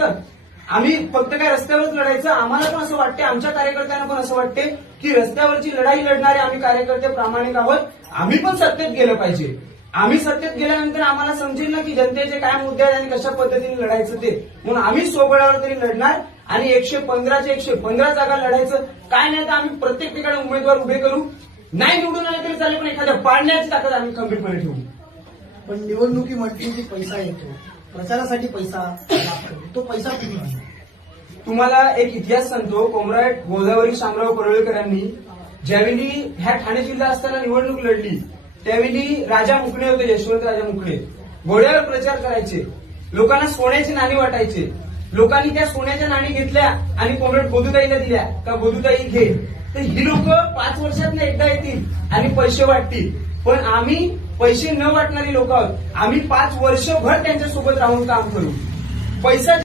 आम्ही फक्त काय रस्त्यावरच लढायचं? आम्हाला पण असं वाटते, आमच्या कार्यकर्त्यांना पण असं वाटते की रस्त्यावरची लढाई लढणारे आम्ही कार्यकर्ते प्रामाणिक आहोत. आम्ही पण सत्तेत गेलं पाहिजे. आम्ही सत्तेत गेल्यानंतर आम्हाला समजेल ना की जनतेचे काय मुद्दे आहेत आणि कशा पद्धतीने लढायचं ते. म्हणून आम्ही सोबळावर तरी लढणार आणि 115च्या 115 जागा लढायचं. काय नाही तर आम्ही प्रत्येक ठिकाणी उमेदवार उभे करू. नाही निवडून आले तरी चालेल, पण एखाद्या पाडण्याची ताकद आम्ही खंबीरपणे ठेवू. पण निवडणुकी म्हटली की पैसा येतो, प्रचारासाठी पैसा लागतो, तो पैसा कुठून आणतो? तुम्हाला एक इतिहास सांगतो. कॉम्रेड गोदावरी शामराव परोळेकर यांनी ज्यावेळी ह्या ठाणे जिल्हा असताना निवडणूक लढली त्यावेळी राजा मुकणे होते, यशवंत राजा मुकणे. घोड्यावर प्रचार करायचे, लोकांना सोन्याची नाणी वाटायचे. लोकांनी त्या सोन्याच्या नाणी घेतल्या आणि कॉम्रेड गोदूताईला दिल्या का गोदूताई घे. तर ही लोक 5 वर्षात एकदा येतील आणि पैसे वाटतील. पण आम्ही पैसे न वाटणारी लोक आहोत. आम्ही 5 वर्षभर त्यांच्यासोबत राहून काम करू. पैसा